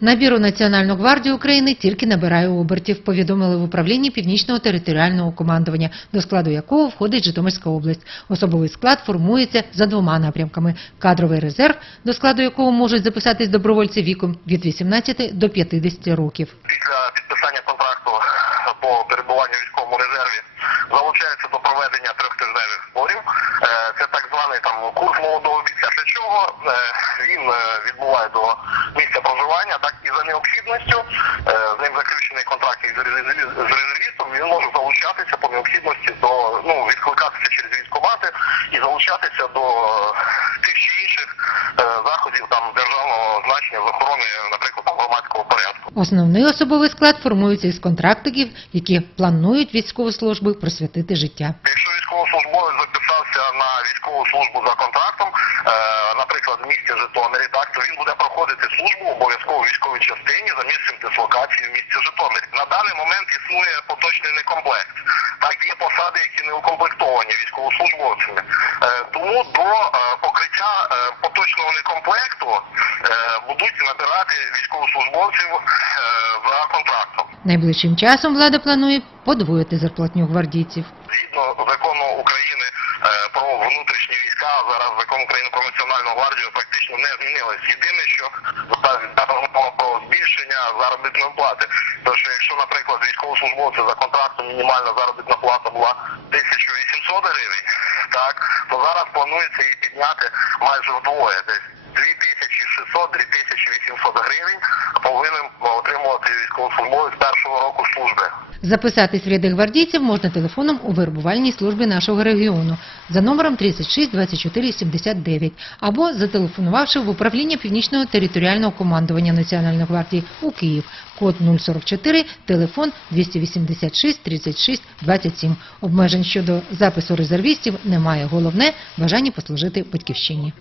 Набір у Національну гвардію України тільки набирає обертів, повідомили в управлінні Північного територіального командування, до складу якого входить Житомирська область. Особовий склад формується за двома напрямками: кадровий резерв, до складу якого можуть записатись добровольці віком від 18 до 50 років. після підписання контракту по перебуванню в військовому резерві залучається до проведення трьохтижневих зборів. Е, Це так званий там курс молодого бійця. Для чого е, він е, відбуває до місця так і за необхідністю е, з ним заключений контракт із резерві- з резервістом. Він може залучатися по необхідності до ну відкликатися через військкомати і залучатися до тих чи інших е, заходів там державного значення з охорони, наприклад, громадського порядку. Основний особовий склад формується із контрактиків, які планують військову службу присвятити життя. Якщо військовослужбовець записався на військову службу за контрактом, е, наприклад, в місті Житомирі, так то він буде проходити службу обов'язково в військовій частині за місцем дислокації в місті Житомирі. На даний момент існує поточний некомплект. Так є посади, які не укомплектовані військовослужбовцями. Е, тому до е, е, поточного некомплекту е, будуть набирати військовослужбовців е, за контрактом. Найближчим часом влада планує подвоїти зарплатню гвардійців. Згідно закону України е, про внутрішні війська, зараз закон України про національну гвардію фактично не змінилось. Єдине, що мова про збільшення заробітної плати. Тому що якщо, наприклад, військовослужбовця за контрактом мінімальна заробітна плата була 1800 гривень, так то зараз планується її підняти майже вдвоє, десь 2600-2800 гривень повинен отримувати військовослужбовець першого року служби. Записатись в ряди гвардійців можна телефоном у вербувальній службі нашого регіону за номером 36 24 79 або зателефонувавши в управління Північного територіального командування Національної гвардії у Київ, код 044, телефон 286 36 27. Обмежень щодо запису резервістів немає. Головне – бажання послужити батьківщині.